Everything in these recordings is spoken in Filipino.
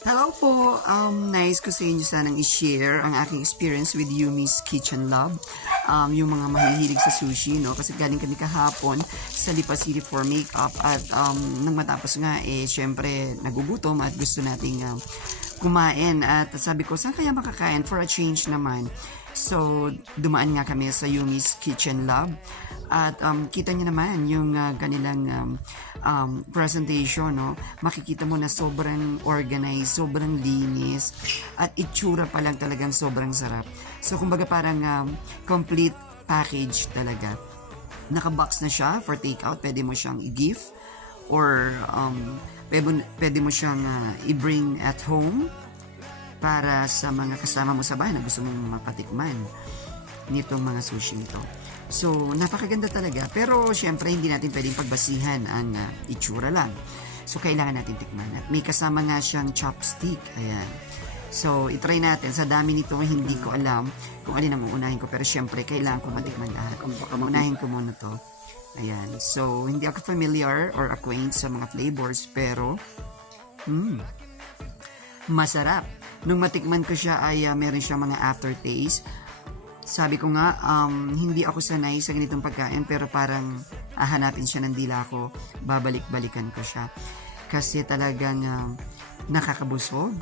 Hello po! Nice ko sa inyo sanang i-share ang aking experience with Yumi's Kitchen Lab. Yung mga mahihilig sa sushi, no? Kasi galing kami kahapon sa Lipa City for makeup at nang matapos nga, syempre nagugutom at gusto nating kumain. At sabi ko, saan kaya makakain for a change naman? So, dumaan nga kami sa Yumi's Kitchen Lab. At kita niyo naman yung kanilang presentation, no? Makikita mo na sobrang organized, sobrang linis, at itsura pa lang talagang sobrang sarap. So, kumbaga parang complete package talaga. Nakabox na siya for takeout, pwede mo siyang i-gift or pwede mo siyang i-bring at home para sa mga kasama mo sa bahay na gusto mong mapatikman nitong mga sushi nito. So, napakaganda talaga. Pero, syempre, hindi natin pwedeng pagbasihan ang itsura lang. So, kailangan natin tikman. At may kasama nga siyang chopstick. Ayan. So, itry natin. Sa dami nito, hindi ko alam kung alin ang uunahin ko. Pero, syempre, kailangan ko matikman lahat. Unahin ko muna to. Ayan. So, hindi ako familiar or acquainted sa mga flavors. Pero, masarap. Nung matikman ko siya ay meron siyang mga aftertaste. Sabi ko nga, hindi ako sanay sa ganitong pagkain pero parang hahanapin siya ng dila ko, babalik-balikan ko siya. Kasi talagang nakakabusog.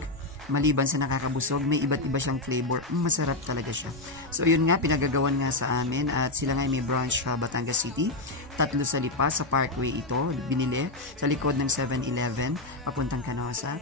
Maliban sa nakakabusog, may iba't iba siyang flavor. Masarap talaga siya. So yun nga, pinagagawan nga sa amin at sila nga may branch sa Batangas City. 3 sa Lipa, sa Parkway ito, binili sa likod ng 7-Eleven, papuntang Canosa.